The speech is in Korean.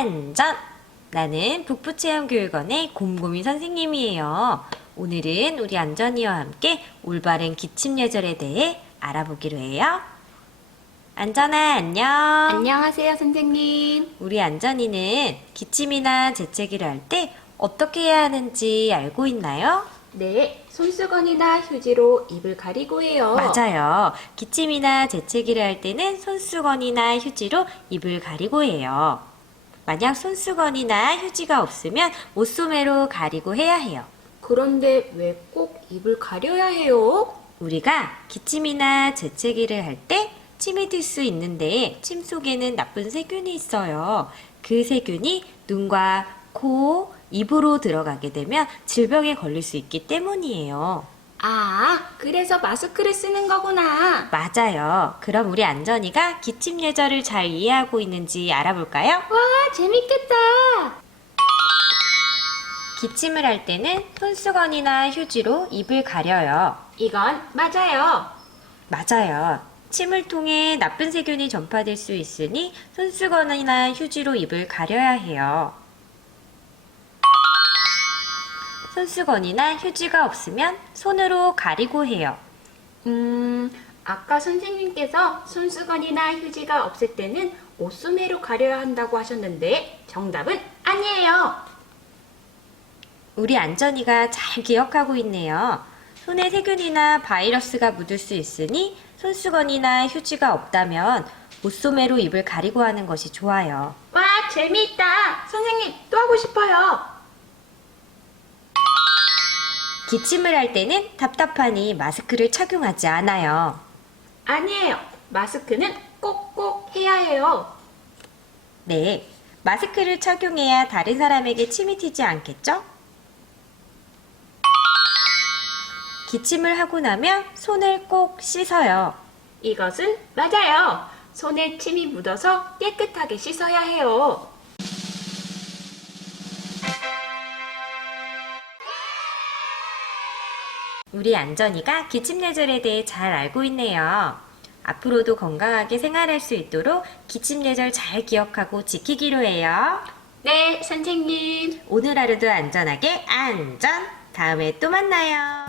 안전! 나는 북부체험교육원의 곰곰이 선생님이에요. 오늘은 우리 안전이와 함께 올바른 기침 예절에 대해 알아보기로 해요. 안전아, 안녕. 안녕하세요, 선생님. 우리 안전이는 기침이나 재채기를 할 때 어떻게 해야 하는지 알고 있나요? 네, 손수건이나 휴지로 입을 가리고 해요. 맞아요. 기침이나 재채기를 할 때는 손수건이나 휴지로 입을 가리고 해요. 만약 손수건이나 휴지가 없으면 옷소매로 가리고 해야 해요. 그런데 왜 꼭 입을 가려야 해요? 우리가 기침이나 재채기를 할 때 침이 들 수 있는데 침 속에는 나쁜 세균이 있어요. 그 세균이 눈과 코, 입으로 들어가게 되면 질병에 걸릴 수 있기 때문이에요. 아, 그래서 마스크를 쓰는 거구나. 맞아요. 그럼 우리 안전이가 기침 예절을 잘 이해하고 있는지 알아볼까요? 와, 재밌겠다. 기침을 할 때는 손수건이나 휴지로 입을 가려요. 이건 맞아요. 맞아요. 침을 통해 나쁜 세균이 전파될 수 있으니 손수건이나 휴지로 입을 가려야 해요. 손수건이나 휴지가 없으면 손으로 가리고 해요. 아까 선생님께서 손수건이나 휴지가 없을 때는 옷소매로 가려야 한다고 하셨는데 정답은 아니에요. 우리 안전이가 잘 기억하고 있네요. 손에 세균이나 바이러스가 묻을 수 있으니 손수건이나 휴지가 없다면 옷소매로 입을 가리고 하는 것이 좋아요. 와, 재미있다. 선생님, 또 하고 싶어요. 기침을 할 때는 답답하니 마스크를 착용하지 않아요. 아니에요. 마스크는 꼭꼭 해야 해요. 네, 마스크를 착용해야 다른 사람에게 침이 튀지 않겠죠? 기침을 하고 나면 손을 꼭 씻어요. 이것은 맞아요. 손에 침이 묻어서 깨끗하게 씻어야 해요. 우리 안전이가 기침 예절에 대해 잘 알고 있네요. 앞으로도 건강하게 생활할 수 있도록 기침 예절 잘 기억하고 지키기로 해요. 네, 선생님. 오늘 하루도 안전하게 안전! 다음에 또 만나요.